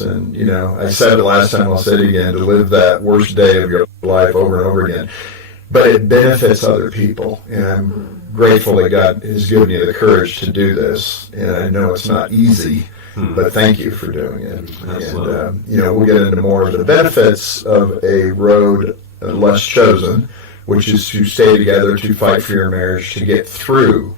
And, I said it last time, I'll say it again, to live that worst day of your life over and over again. But it benefits other people. And I'm grateful that God has given you the courage to do this. And I know it's not easy, but thank you for doing it. Absolutely. And, we'll get into more of the benefits of a road less chosen, which is to stay together, to fight for your marriage, to get through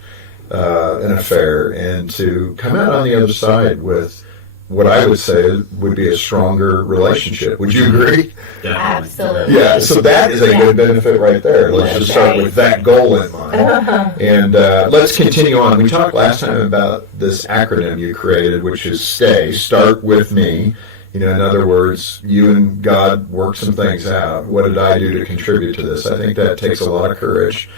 an affair, and to come out on the other side with what I would say would be a stronger relationship. Would you agree? Absolutely. Yeah, so that is a good benefit right there. Let's just start with that goal in mind. And let's continue on. We talked last time about this acronym you created, which is STAY, Start With Me. In other words, you and God work some things out. What did I do to contribute to this? I think that takes a lot of courage.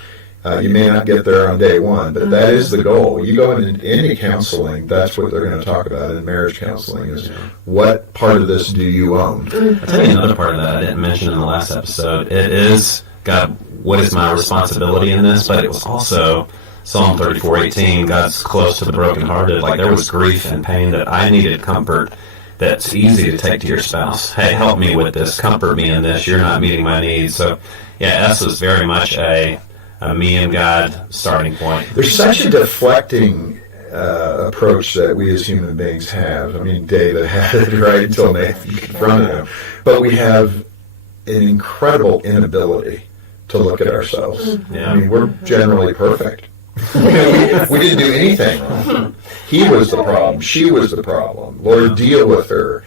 You may not get there on day one, but that is the goal. You go into any counseling, that's what they're going to talk about in marriage counseling is what part of this do you own? I'll tell you another part of that I didn't mention in the last episode. It is, God, what is my responsibility in this? But it was also Psalm 34:18, God's close to the brokenhearted. Like there was grief and pain that I needed comfort that's easy to take to your spouse. Hey, help me with this. Comfort me in this. You're not meeting my needs. So, S was very much a me and God starting point. There's such a deflecting approach that we as human beings have. I mean, David had it right until Nathan confronted him. But we have an incredible inability to look at ourselves. Yeah. I mean, we're generally perfect. we didn't do anything wrong. He was the problem. She was the problem. Lord, deal with her.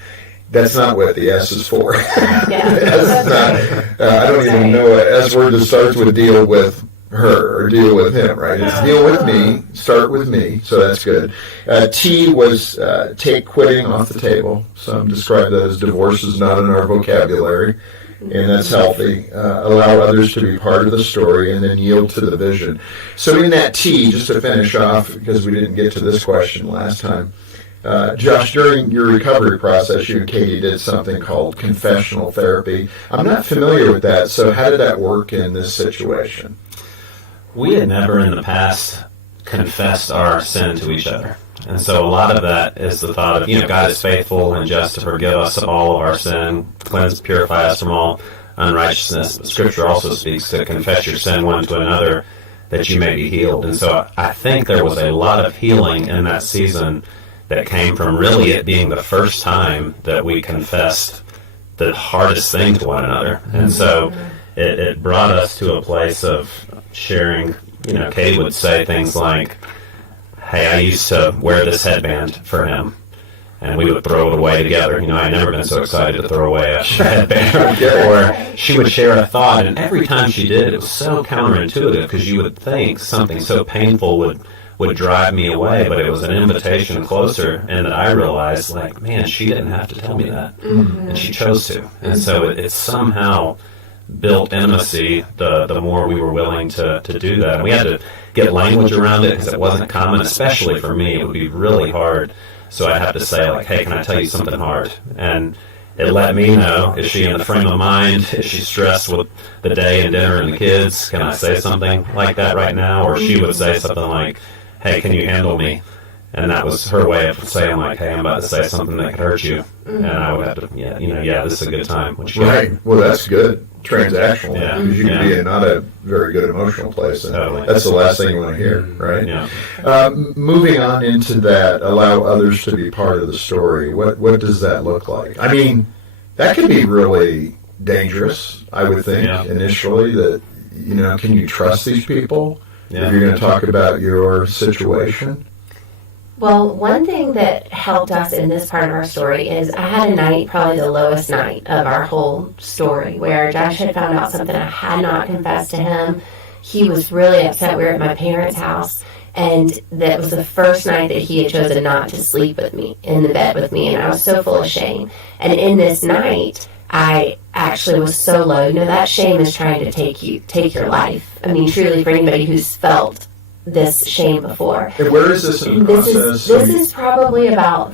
That's not what the S is for. S is not, I don't even know an S word that starts with deal with her or deal with him, right? It's deal with me, start with me, so that's good. T was take quitting off the table. Some describe that as divorce is not in our vocabulary, and that's healthy. Allow others to be part of the story, and then yield to the vision. So in that T, just to finish off, because we didn't get to this question last time, Josh, during your recovery process, you and Katie did something called confessional therapy. I'm not familiar with that, so how did that work in this situation? We had never in the past confessed our sin to each other. And so a lot of that is the thought of, God is faithful and just to forgive us of all of our sin, cleanse, purify us from all unrighteousness. But Scripture also speaks to confess your sin one to another that you may be healed. And so I think there was a lot of healing in that season that came from really it being the first time that we confessed the hardest thing to one another. And so it brought us to a place of sharing. Kay would say things like, hey, I used to wear this headband for him, and we would throw it away together. I'd never been so excited to throw away a headband. Or she would share a thought, and every time she did, it was so counterintuitive because you would think something so painful would drive me away, but it was an invitation closer, and that I realized, man, she didn't have to tell me that, and she chose to. And so it somehow built intimacy the more we were willing to do that. And we had to get language around it because it wasn't common, especially for me. It would be really hard. So I'd have to say, hey, can I tell you something hard? And it let me know, is she in the frame of mind? Is she stressed with the day and dinner and the kids? Can I say something like that right now? Or she would say something like, hey, can you handle me? And that was her way of saying, hey, I'm about to say something that could hurt you. And I would have to, this is a good time. Right. Well, that's good. Transactional. Yeah. Because you can be in not a very good emotional place. And Totally. That's the last thing you want to hear, right? Yeah. Moving on into that, allow others to be part of the story. What does that look like? I mean, that can be really dangerous, I would think, initially, that, can you trust these people if you're going to talk about your situation? Well, one thing that helped us in this part of our story is I had a night, probably the lowest night of our whole story, where Josh had found out something I had not confessed to him. He was really upset. We were at my parents' house, and that was the first night that he had chosen not to sleep with me, in the bed with me, and I was so full of shame. And in this night, I actually was so low. That shame is trying to take your life. I mean, truly, for anybody who's felt this shame before. And where is this in the process? This is probably about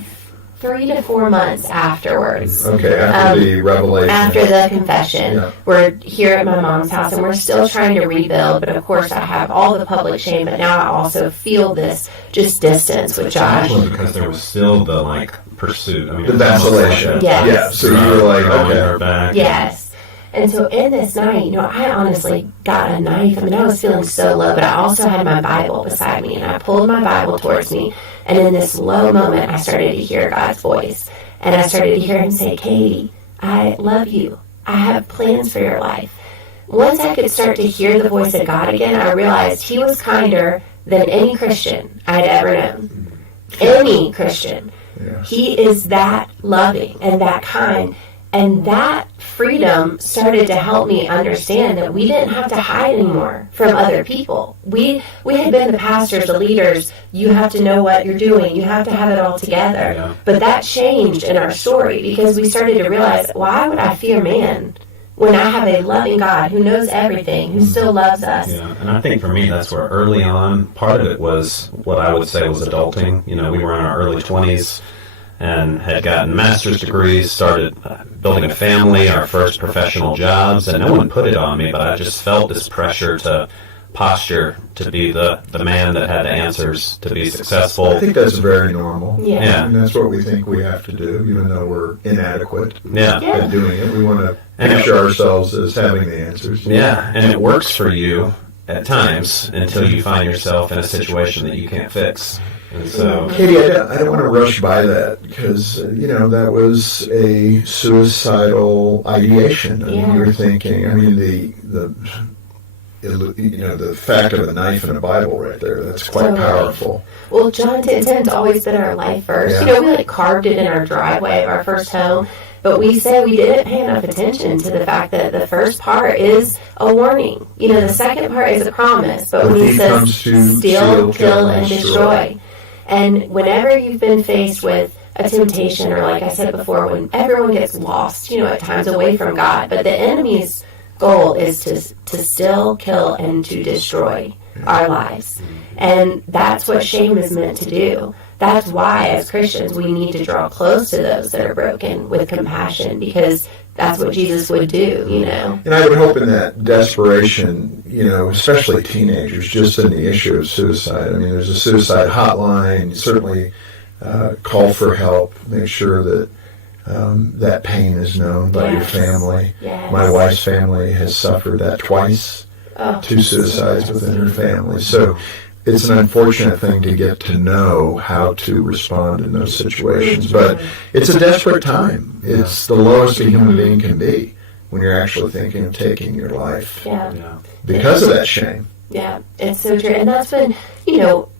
3 to 4 months afterwards. Okay, after the revelation. After the confession. Yeah. We're here at my mom's house, and we're still trying to rebuild, but of course I have all the public shame, but now I also feel this just distance with Josh. Because there was still the, pursuit. I mean, The vacillation. Yes. Yeah. So you were like, okay. Her back. Yes. And so in this night, I honestly got a knife. I was feeling so low, but I also had my Bible beside me, and I pulled my Bible towards me. And in this low moment, I started to hear God's voice. And I started to hear him say, Katie, I love you. I have plans for your life. Once I could start to hear the voice of God again, I realized he was kinder than any Christian I'd ever known. Any Christian. Yeah. He is that loving and that kind. And that freedom started to help me understand that we didn't have to hide anymore from other people. We had been the pastors, the leaders. You have to know what you're doing. You have to have it all together. Yeah. But that changed in our story because we started to realize, why would I fear man when I have a loving God who knows everything, who still loves us? Yeah, and I think for me that's where early on, part of it was what I would say was adulting. We were in our early 20s. And had gotten master's degrees, started building a family, our first professional jobs, and no one put it on me, but I just felt this pressure to posture, to be the man that had the answers, to be successful. I think that's very normal. Yeah. And that's what we think we have to do, even though we're inadequate Yeah. at doing it. We want to picture ourselves as having the answers. Yeah, and it works for you at times until you find yourself in a situation that you can't fix. And so, Katie, I don't want to rush by that because, that was a suicidal ideation. You're thinking, the fact of a knife and a Bible right there, that's quite powerful. Well, John 10:10's always been our life verse. Yeah. We carved it in our driveway of our first home, but we said we didn't pay enough attention to the fact that the first part is a warning. The second part is a promise, but when he says steal, kill, and destroy. And whenever you've been faced with a temptation, or like I said before, when everyone gets lost, at times away from God, but the enemy's goal is to still, kill, and to destroy our lives. And that's what shame is meant to do. That's why, as Christians, we need to draw close to those that are broken with compassion, because that's what Jesus would do, And I would hope in that desperation, especially teenagers, just in the issue of suicide. There's a suicide hotline. Certainly call for help. Make sure that that pain is known by your family. Yes. My wife's family has suffered that twice. 2 suicides within her family. So it's an unfortunate thing to get to know how to respond in those situations. But it's a desperate time. It's the lowest a human being can be when you're actually thinking of taking your life because of that shame. Yeah, it's so true. And that's when,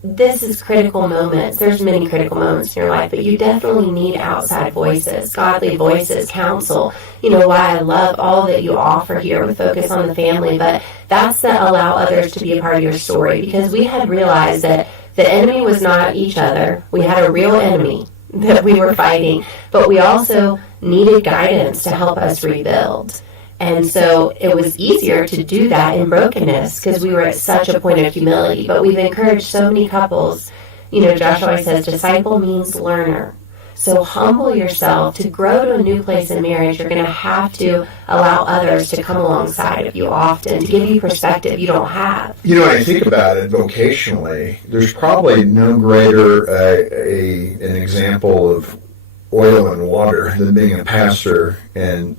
this is critical moments. There's many critical moments in your life, but you definitely need outside voices, godly voices, counsel. Why I love all that you offer here with Focus on the Family, but that's to allow others to be a part of your story, because we had realized that the enemy was not each other. We had a real enemy that we were fighting, but we also needed guidance to help us rebuild. And so it was easier to do that in brokenness because we were at such a point of humility. But we've encouraged so many couples. Josh always says disciple means learner. So humble yourself. To grow to a new place in marriage, you're going to have to allow others to come alongside of you often to give you perspective you don't have. When I think about it vocationally, there's probably no greater an example of oil and water than being a pastor and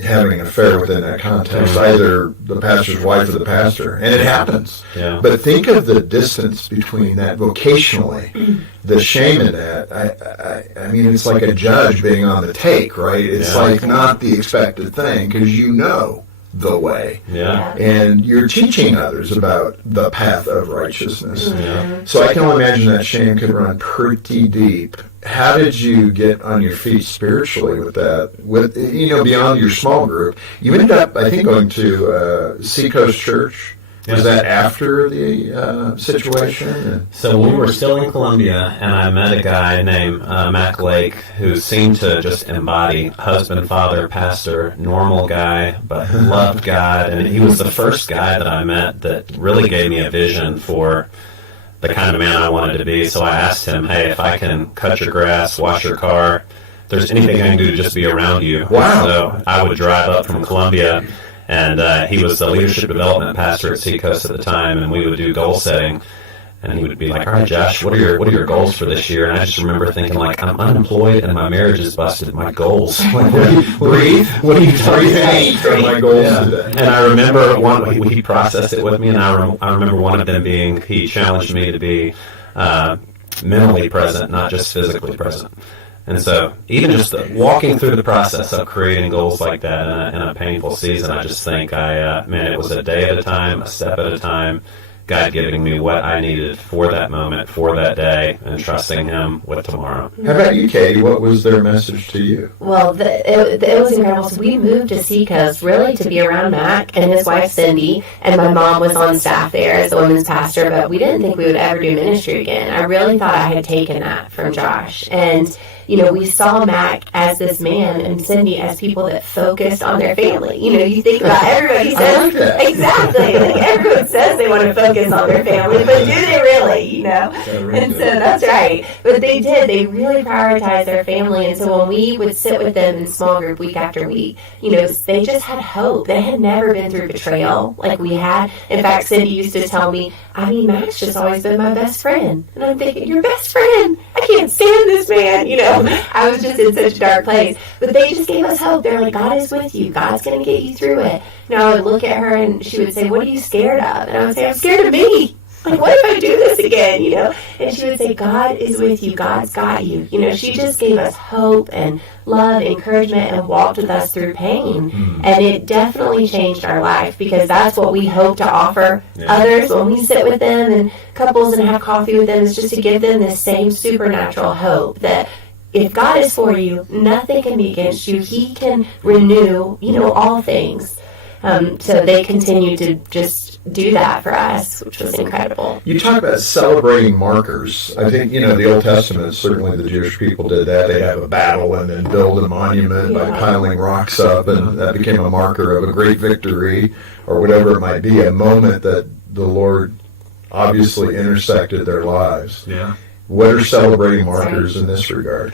having an affair within that context, either the pastor's wife or the pastor, and it happens. Yeah. But think of the distance between that vocationally, the shame in that. It's like a judge being on the take, right? It's like not the expected thing because the way. Yeah. And you're teaching others about the path of righteousness. Yeah. So I can only imagine that shame could run pretty deep. How did you get on your feet spiritually with that? Beyond your small group, you ended up, I think, going to Seacoast Church. Was that after the situation? So we were still in Columbia, and I met a guy named Mac Lake who seemed to just embody husband, father, pastor, normal guy, but loved God. And he was the first guy that I met that really gave me a vision for the kind of man I wanted to be. So I asked him, hey, if I can cut your grass, wash your car, if there's anything I can do to just be around you. Wow. So I would drive up from Columbia, and he was the leadership development pastor at Seacoast at the time, and we would do goal setting. And he would be like, all right, Josh, what are your goals for this year? And I just remember thinking, like, I'm unemployed and my marriage is busted. My goals. Like, what are you talking about? My goals today. And I remember he processed it with me, and I remember one of them being, he challenged me to be mentally present, not just physically present. And so even just walking through the process of creating goals like that in a painful season, I just think it was a day at a time, a step at a time, God giving me what I needed for that moment, for that day, and trusting Him with tomorrow. How about you, Katie? What was their message to you? Well, it was incredible. So we moved to Seacoast really to be around Mac and his wife Cindy, and my mom was on staff there as the women's pastor, but we didn't think we would ever do ministry again. I really thought I had taken that from Josh. And we saw Mac as this man and Cindy as people that focused on their family. You think about everybody says, exactly, like everyone says they want to focus on their family, but do they really, And so that's right. But they did. They really prioritized their family. And so when we would sit with them in small group week after week, they just had hope. They had never been through betrayal like we had. In fact, Cindy used to tell me, Mac's just always been my best friend. And I'm thinking, your best friend? I can't stand this man, I was just in such a dark place. But they just gave us hope. They're like, God is with you. God's going to get you through it. I would look at her and she would say, what are you scared of? And I would say, I'm scared of me. Like, what if I do this again, And she would say, God is with you. God's got you. She just gave us hope and love, encouragement, and walked with us through pain. And it definitely changed our life because that's what we hope to offer others when we sit with them and couples and have coffee with them, is just to give them this same supernatural hope that if God is for you, nothing can be against you. He can renew, all things. So they continued to just do that for us, which was incredible. You talk about celebrating markers. I think, the Old Testament, certainly the Jewish people did that. They have a battle and then build a monument by piling rocks up, and that became a marker of a great victory or whatever it might be, a moment that the Lord obviously intersected their lives. Yeah. What are celebrating markers in this regard?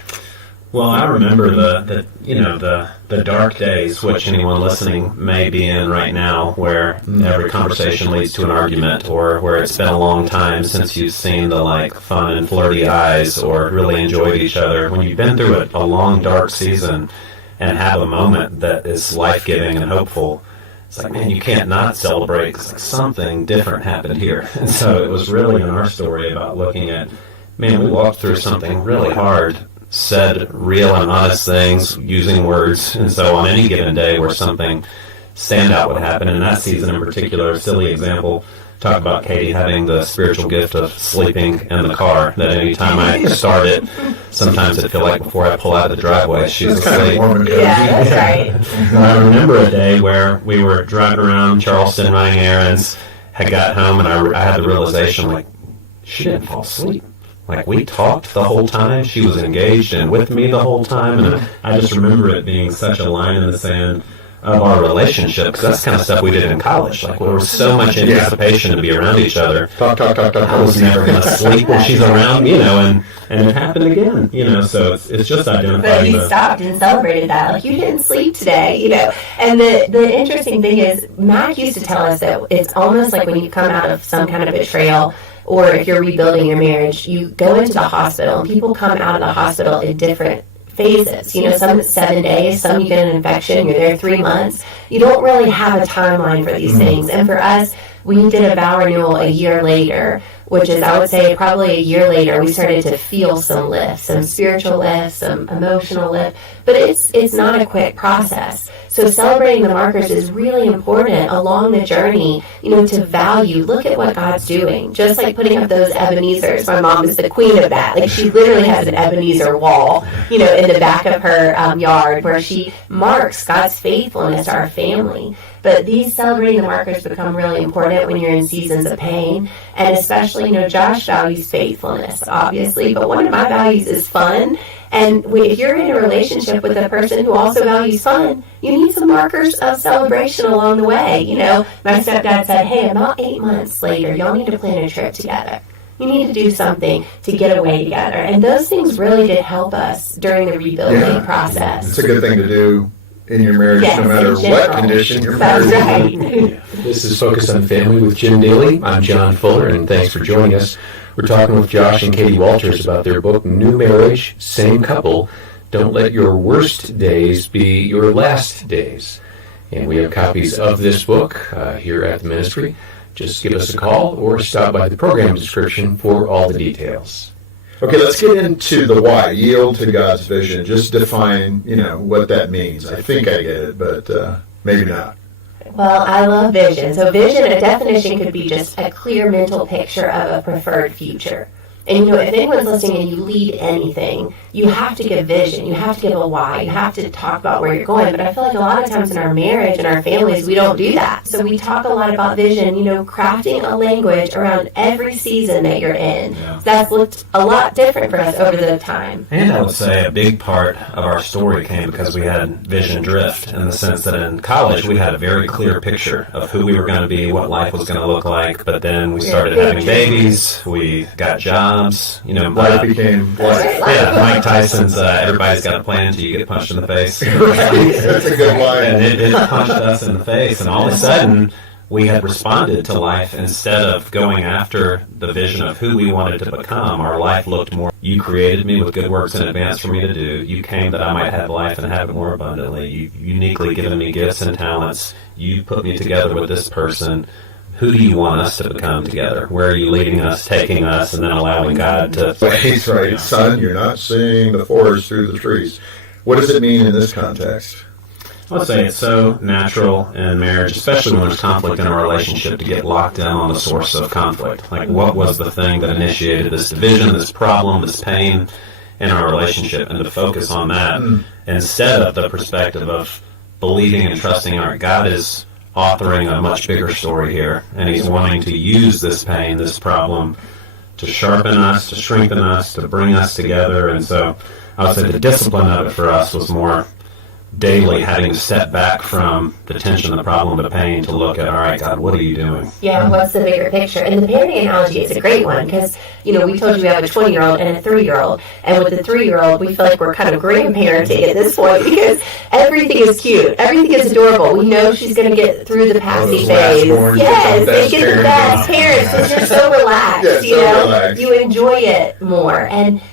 Well, I remember the dark days, which anyone listening may be in right now, where every conversation leads to an argument, or where it's been a long time since you've seen the fun and flirty eyes, or really enjoyed each other. When you've been through a long dark season and have a moment that is life-giving and hopeful, it's like, man, you can't not celebrate because something different happened here. And so it was really in our story about looking at, man, we walked through something really hard, said real and honest things using words, and so on any given day where something standout would happen, in that season in particular, a silly example, talk about Katie having the spiritual gift of sleeping in the car, that any time I start it, sometimes it feel like before I pull out of the driveway, she's asleep. Yeah, that's right. I remember a day where we were driving around Charleston running errands, had got home, and I had the realization, she didn't fall asleep. We talked the whole time. She was engaged and with me the whole time. And I just remember it being such a line in the sand of our relationship, because that's the kind of stuff we did in college. There was so much anticipation to be around each other. Talk. I was never going to sleep when she's around, and it happened again, so it's just identifying. But you stopped and celebrated that. You didn't sleep today, And the interesting thing is, Mac used to tell us that it's almost like when you come out of some kind of betrayal, or if you're rebuilding your marriage, you go into the hospital, and people come out of the hospital in different phases. Some it's 7 days, some you get an infection, you're there 3 months. You don't really have a timeline for these things. And for us, we did a vow renewal a year later, which is, I would say, probably a year later, we started to feel some lift, some spiritual lift, some emotional lift. But it's not a quick process. So celebrating the markers is really important along the journey, to value, look at what God's doing. Just like putting up those Ebenezers. My mom is the queen of that. She literally has an Ebenezer wall, in the back of her yard where she marks God's faithfulness to our family. But these celebrating the markers become really important when you're in seasons of pain. And especially, Josh values faithfulness, obviously. But one of my values is fun. And if you're in a relationship with a person who also values fun, you need some markers of celebration along the way. My stepdad said, hey, about 8 months later, y'all need to plan a trip together. You need to do something to get away together. And those things really did help us during the rebuilding process. It's a good thing to do in your marriage, no matter what condition you're married. That's right. This is Focus on Family with Jim Daly. I'm John Fuller, and thanks for joining us. We're talking with Josh and Katie Walters about their book, New Marriage, Same Couple. Don't let your worst days be your last days. And we have copies of this book here at the ministry. Just give us a call or stop by the program description for all the details. Okay, let's get into the why. Yield to God's vision. Just define, what that means. I think I get it, but maybe not. Well, I love vision. So vision, a definition could be just a clear mental picture of a preferred future. And, if anyone's listening and you lead anything, you have to give vision. You have to give a why. You have to talk about where you're going. But I feel like a lot of times in our marriage and our families, we don't do that. So we talk a lot about vision, crafting a language around every season that you're in. Yeah. That's looked a lot different for us over the time. And I would say a big part of our story came because we had vision drift, in the sense that in college we had a very clear picture of who we were going to be, what life was going to look like. But then we started having babies, we got jobs. Life became life. Yeah, Mike Tyson's everybody's got a plan until you get punched in the face. That's a good line. And it punched us in the face, and all of a sudden we had responded to life instead of going after the vision of who we wanted to become. Our life looked more, you created me with good works in advance for me to do. You came that I might have life and have it more abundantly. You've uniquely given me gifts and talents. You put me together with this person. Who do you want us to become together? Where are you leading us, taking us, and then allowing God to... That's right. Son, you're not seeing the forest through the trees. What does it mean in this context? I would say it's so natural in marriage, especially when there's conflict in a relationship, to get locked in on the source of conflict. Like, what was the thing that initiated this division, this problem, this pain in our relationship, and to focus on that instead of the perspective of believing and trusting our God is authoring a much bigger story here, and he's wanting to use this pain, this problem, to sharpen us, to strengthen us, to bring us together. And so I would say the discipline of it for us was more daily having to step back from the tension, the problem, the pain, to look at, all right, God, what are you doing? Yeah, what's the bigger picture? And the parenting analogy is a great one because, we told you we have a 20-year-old and a 3-year-old. And with the 3-year-old, we feel like we're kind of grandparenting at this point because everything is cute. Everything is adorable. We know she's going to get through the passy phase. Yes, they get the best parents because you're so relaxed. Relaxed. You enjoy it more.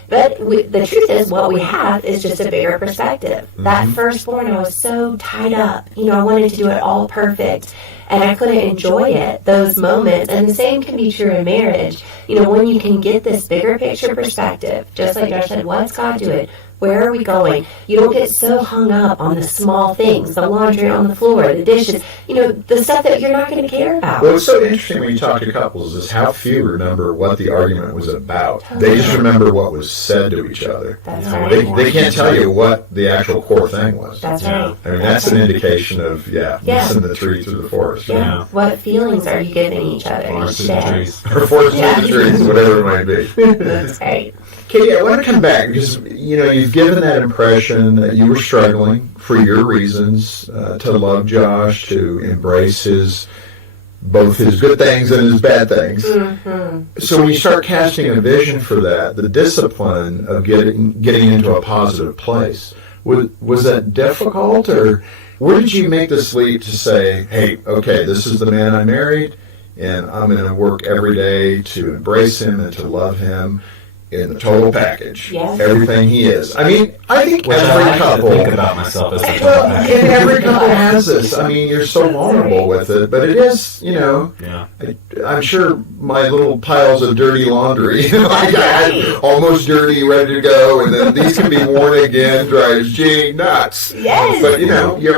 But the truth is, what we have is just a bigger perspective. Mm-hmm. That firstborn, I was so tied up. I wanted to do it all perfect, and I couldn't enjoy it, those moments. And the same can be true in marriage. When you can get this bigger picture perspective, just like Josh said, what's God doing? Where are we going? You don't get so hung up on the small things, the laundry on the floor, the dishes, the stuff that you're not going to care about. Well, what's so interesting when you talk to couples is how few remember what the argument was about. They just remember what was said to each other. That's right. They can't tell you what the actual core thing was. That's right. I mean, that's an indication of, missing the tree through the forest. Yeah. What feelings are you giving each other? Forest through the trees. Or forest through the trees, whatever it might be. That's right. Katie, I want to come back because, you've given that impression that you were struggling for your reasons to love Josh, to embrace both his good things and his bad things. Mm-hmm. So when you start casting a vision for that, the discipline of getting into a positive place, was that difficult, or where did you make this leap to say, hey, okay, this is the man I married, and I'm going to work every day to embrace him and to love him in the total package, everything he is. I mean, I think every couple. Think about myself as a total package. And every couple has this. I mean, you're so vulnerable with it, but it is, I'm sure my little piles of dirty laundry, I got almost dirty, ready to go, and then these can be worn again, drives G nuts. Yes. But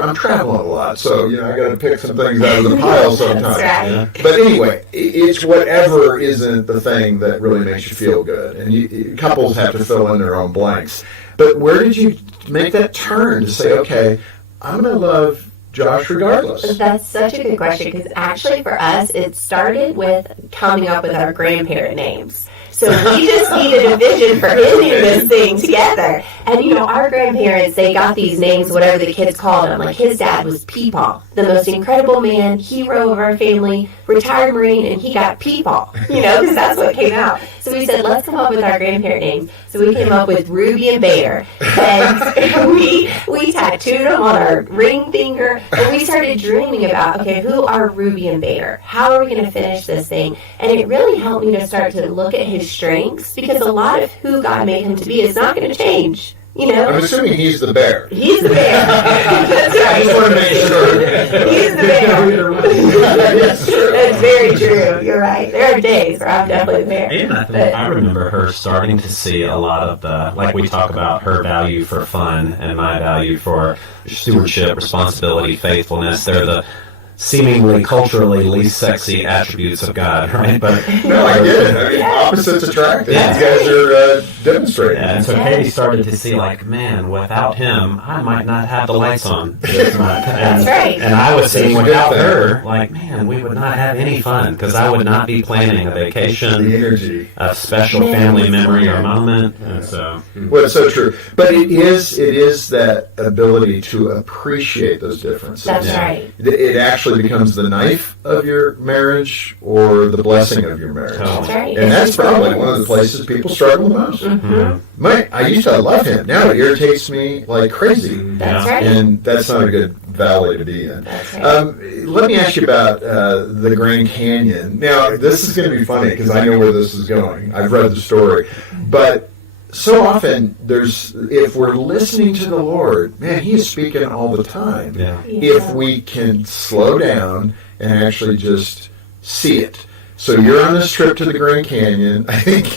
I'm traveling a lot, so I got to pick some things out of the pile sometimes. That's right. But anyway, it's whatever isn't the thing that really makes you feel good, and couples have to fill in their own blanks. But where did you make that turn to say, okay, I'm going to love Josh regardless? That's such a good question because actually for us, it started with coming up with our grandparent names. So we just needed a vision for ending this thing together. And, our grandparents, they got these names, whatever the kids called them. Like, his dad was Peepaw, the most incredible man, hero of our family, retired Marine, and he got Peepaw, because that's what came out. So we said, let's come up with our grandparent names. So we came up with Ruby and Bear. And we tattooed them on our ring finger. And we started dreaming about, okay, who are Ruby and Bear? How are we going to finish this thing? And it really helped me to start to look at his strengths, because a lot of who God made him to be is not going to change. You know, I'm assuming he's the bear. he's the bear. That's I right. just want to make sure. He's the bear. Yes, sure. That's very true. You're right. There are days where I'm definitely the bear. And I think I remember her starting to see a lot of the, like we talk about her value for fun and my value for stewardship, responsibility, faithfulness. They're the seemingly culturally least sexy attributes of God, right? But No, I get it. I mean, opposites attract. Yeah. These guys are demonstrating. and so Katie started to see, like, man, without him, I might not have the lights on this month. That's right. And I was seeing That's without good. her, like, man, we would not have any fun because I would not be planning a The vacation, energy. a special family memory or moment. And so, Well, it's so true. But it is that ability to appreciate those differences. That's Yeah. right. It actually becomes the knife of your marriage or the blessing of your marriage. Totally. That's right. And that's probably one of the places people struggle the most. I used to love him. Now it irritates me like crazy. That's Yeah. right. And that's not a good valley to be in. That's right. Let me ask you about the Grand Canyon. Now, this is going to be funny because I know where this is going. I've read the story. But so often, if we're listening to the Lord, man, He is speaking all the time. yeah. If we can slow down and actually just see it. So you're on this trip to the Grand Canyon. I think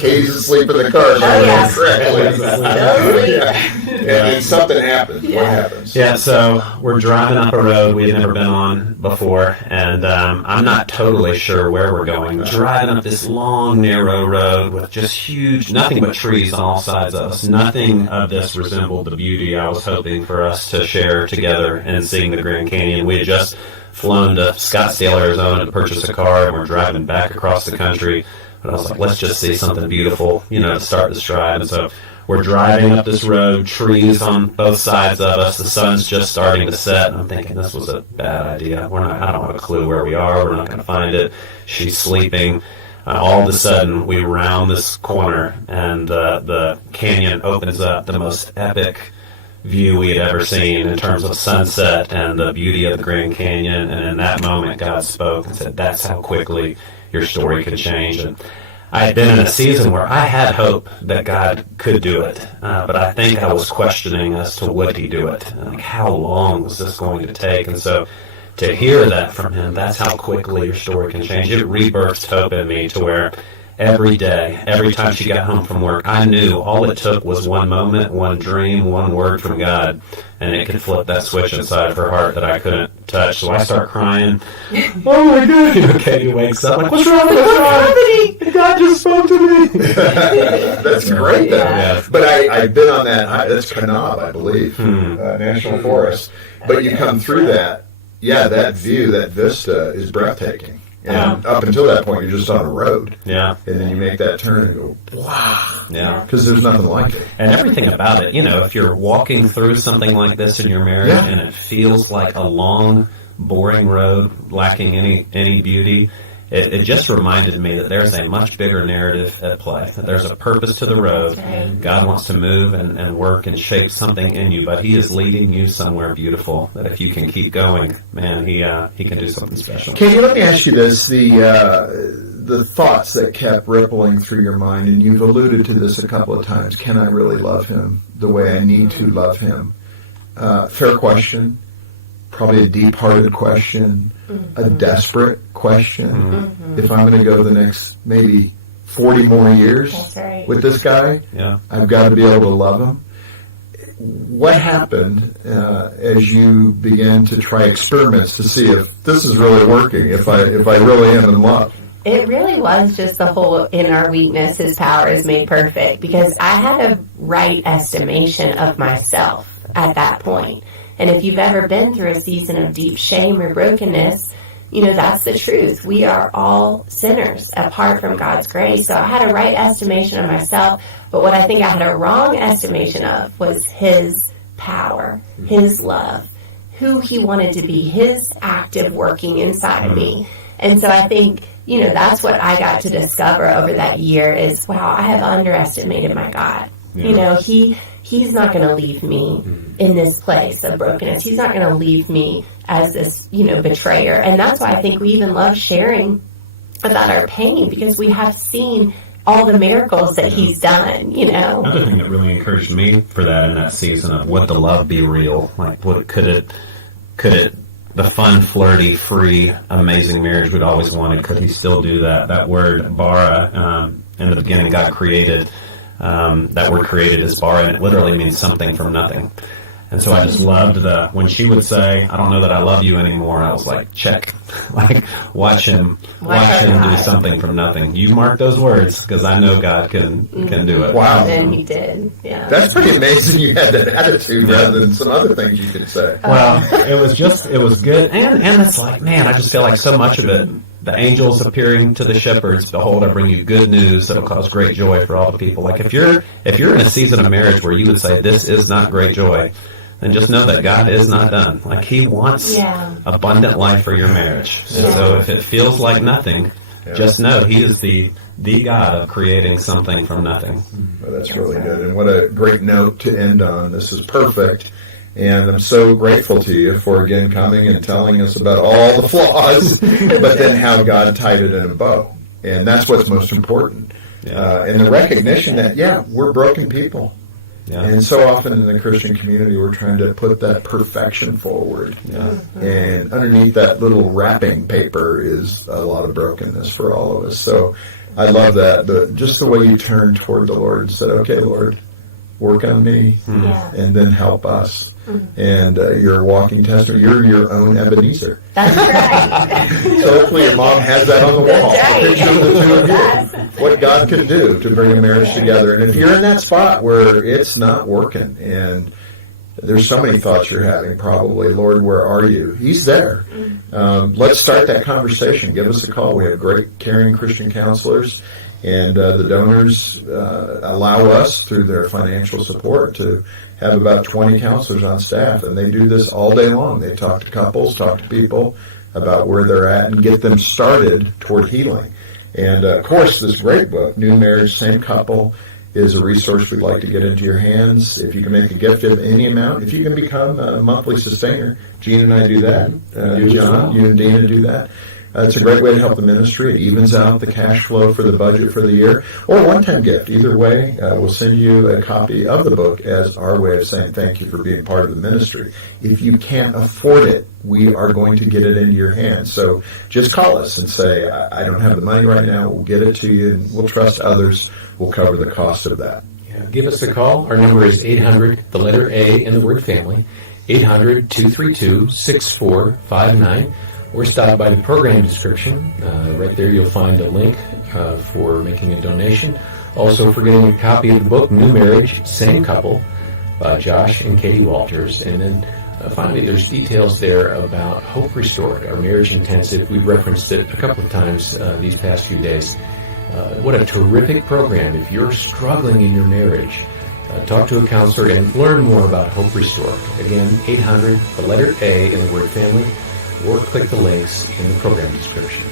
Katie's asleep in the car. If I remember correctly. Yeah. And something happens. What happens? Yeah, so we're driving up a road we had never been on before, and I'm not totally sure where we're going. Driving up this long, narrow road with just huge, nothing but trees on all sides of us. Nothing of this resembled the beauty I was hoping for us to share together in seeing the Grand Canyon. We had just flown to Scottsdale, Arizona to purchase a car, and we're driving back across the country. But I was like, let's just see something beautiful, to start this drive. And so we're driving up this road, trees on both sides of us. The sun's just starting to set. And I'm thinking, this was a bad idea. I don't have a clue where we are. We're not going to find it. She's sleeping. All of a sudden, we round this corner, and the canyon opens up, the most epic view we had ever seen in terms of sunset and the beauty of the Grand Canyon. And in that moment, God spoke and said, that's how quickly your story could change. And I had been in a season where I had hope that God could do it, but I think I was questioning as to would He do it, and like how long was this going to take. And so to hear that from Him, that's how quickly your story can change. It rebirthed hope in me to where every day, every time she got home from work, I knew all it took was one moment, one dream, one word from God, and it could flip that switch inside of her heart that I couldn't touch. So I start crying. Oh my God! Katie wakes up like, what's wrong? What's wrong? God just spoke to me. That's great, though. Yeah. But I've been on that. That's Kanab, I believe, National Forest. But you come through that. Yeah, that view, that vista is breathtaking. And up until that point, you're just on a road. Yeah. And then you make that turn and go, wow. Yeah. Because there's nothing like it. And everything about it, if you're walking through something like this in your marriage and it feels like a long, boring road lacking any beauty, it just reminded me that there's a much bigger narrative at play, that there's a purpose to the road. Right. God wants to move and work and shape something in you, but He is leading you somewhere beautiful, that if you can keep going, man, He can do something special. Katie, let me ask you this. The thoughts that kept rippling through your mind, and you've alluded to this a couple of times, can I really love Him the way I need to love Him? Fair question. Probably a deep-hearted question, a desperate question. If I'm going to go the next maybe 40 more years That's right. with this guy, Yeah. I've got to be able to love him. What happened as you began to try experiments to see if this is really working, if I really am in love? It really was just the whole in our weakness, His power is made perfect, because I had a right estimation of myself at that point. And if you've ever been through a season of deep shame or brokenness, that's the truth. We are all sinners apart from God's grace. So I had a right estimation of myself, but what I think I had a wrong estimation of was His power, His love, who He wanted to be, His active working inside of me. And so I think, that's what I got to discover over that year is, wow, I have underestimated my God. Yeah. He's not going to leave me in this place of brokenness. He's not going to leave me as this, betrayer. And that's why I think we even love sharing about our pain, because we have seen all the miracles that he's done, you know. Another thing that really encouraged me for that in that season of would the love be real? Like, what could it, the fun, flirty, free, amazing marriage we'd always wanted, could he still do that? That word bara, in the beginning God created, that word created is bara, and it literally means something from nothing. And so I just loved when she would say, I don't know that I love you anymore. I was like, check. Like, watch him do something from nothing. You mark those words, because I know God can do it. Wow. And he did, yeah. That's pretty amazing you had that attitude rather than some other things you could say. Well, it was good. And it's like, man, I just feel like so much of it, the angels appearing to the shepherds, behold, I bring you good news that will cause great joy for all the people. Like, if you're in a season of marriage where you would say, this is not great joy, then just know that God is not done. Like, he wants abundant life for your marriage. And so if it feels like nothing, just know he is the God of creating something from nothing. Well, that's really good. And what a great note to end on. This is perfect. And I'm so grateful to you for, again, coming and telling us about all the flaws, but then how God tied it in a bow. And that's what's most important. And the recognition that, we're broken people. Yeah. And so often in the Christian community, we're trying to put that perfection forward. Yeah. And underneath that little wrapping paper is a lot of brokenness for all of us. So I love that. Just the way you turned toward the Lord and said, okay, Lord, work on me, and then help us. And you're a walking testimony. You're your own Ebenezer. That's right. So hopefully your mom has that on the wall. Right. A picture of the two of you. What God can do to bring a marriage together. And if you're in that spot where it's not working and there's so many thoughts you're having, probably, Lord, where are you? He's there. Let's start that conversation. Give us a call. We have great, caring Christian counselors. And the donors allow us, through their financial support, to have about 20 counselors on staff. And they do this all day long. They talk to couples, talk to people about where they're at, and get them started toward healing. And, of course, this great book, New Marriage, Same Couple, is a resource we'd like to get into your hands. If you can make a gift of any amount, if you can become a monthly sustainer, Gene and I do that. John, you and Dina do that. It's a great way to help the ministry. It evens out the cash flow for the budget for the year. Or a one-time gift. Either way, we'll send you a copy of the book as our way of saying thank you for being part of the ministry. If you can't afford it, we are going to get it into your hands. So just call us and say, I don't have the money right now. We'll get it to you, and we'll trust others will cover the cost of that. Yeah, give us a call. Our number is 800, the letter A in the word family, 800-232-6459. Or stop by the program description. Right there you'll find a link for making a donation. Also for getting a copy of the book, New Marriage, Same Couple, by Josh and Katie Walters. And then finally there's details there about Hope Restored, our marriage intensive. We've referenced it a couple of times these past few days. What a terrific program if you're struggling in your marriage. Talk to a counselor and learn more about Hope Restored. Again, 800, the letter A in the word family, or click the links in the program description.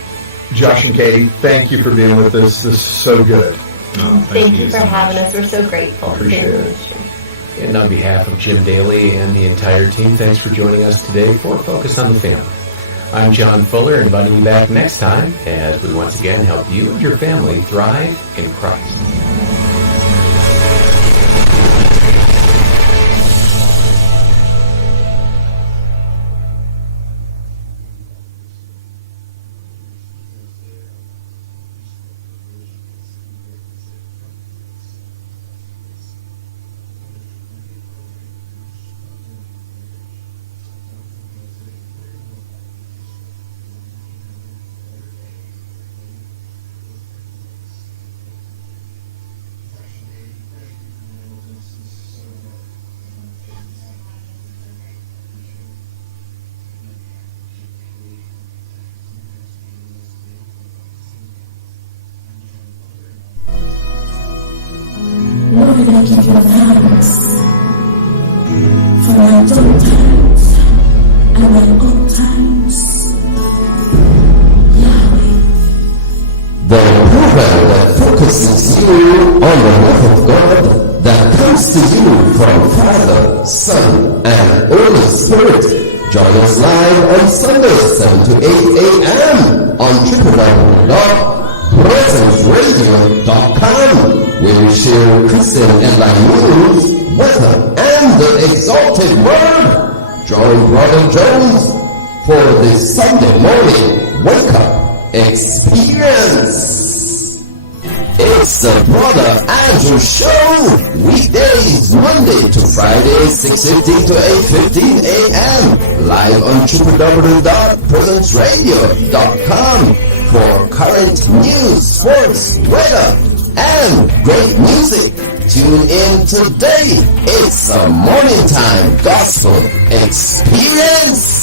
Josh and Katie, thank you for being with us. This is so good. Thank you for having us. We're so grateful. Appreciate it. And on behalf of Jim Daly and the entire team, thanks for joining us today for Focus on the Family. I'm John Fuller, inviting you back next time as we once again help you and your family thrive in Christ. Lord, I give you thanks for my dumb times and my old times. Yahweh. The program that focuses you on the love of God that comes to you from Father, Son, and Holy Spirit. Join us live on Sundays 7 to 8 a.m. on www.blessed PresenceRadio.com. We'll share Christian and life news, weather, and the exalted word. Join Brother Jones for the Sunday morning wake up experience. It's the Brother Andrew Show. Weekdays, Monday to Friday, 6:15 to 8:15 a.m. Live on www.presenceradio.com for current news, sports, weather, and great music. Tune in today. It's a morning time gospel experience.